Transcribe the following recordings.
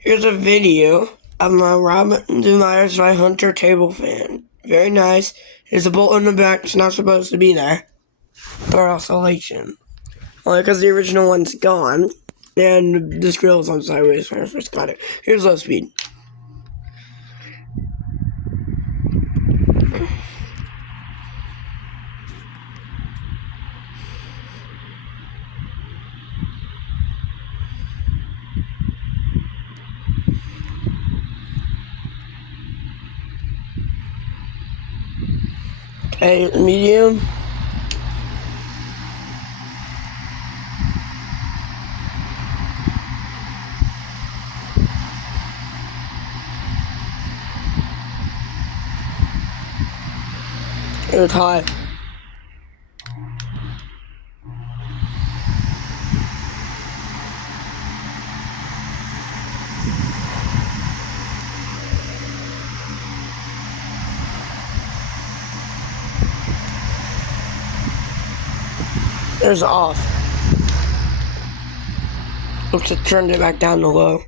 Here's a video of my robbins and Meyers by Hunter table fan. Very nice. There's a bolt in the back. It's not supposed to be there. Or oscillation. Only because the original one's gone. And this grill is on sideways when I first got it. Here's low speed. Okay, medium. It's high. There's off. Oops, I turned it back down to low.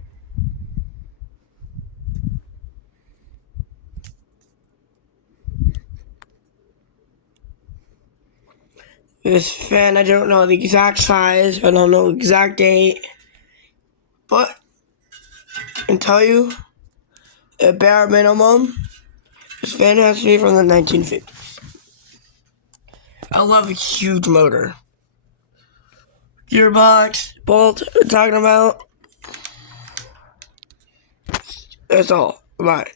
This fan, I don't know the exact size, I don't know the exact date, but I can tell you, at bare minimum, this fan has to be from the 1950s. I love a huge motor. Gearbox, bolt, talking about. That's all. Bye.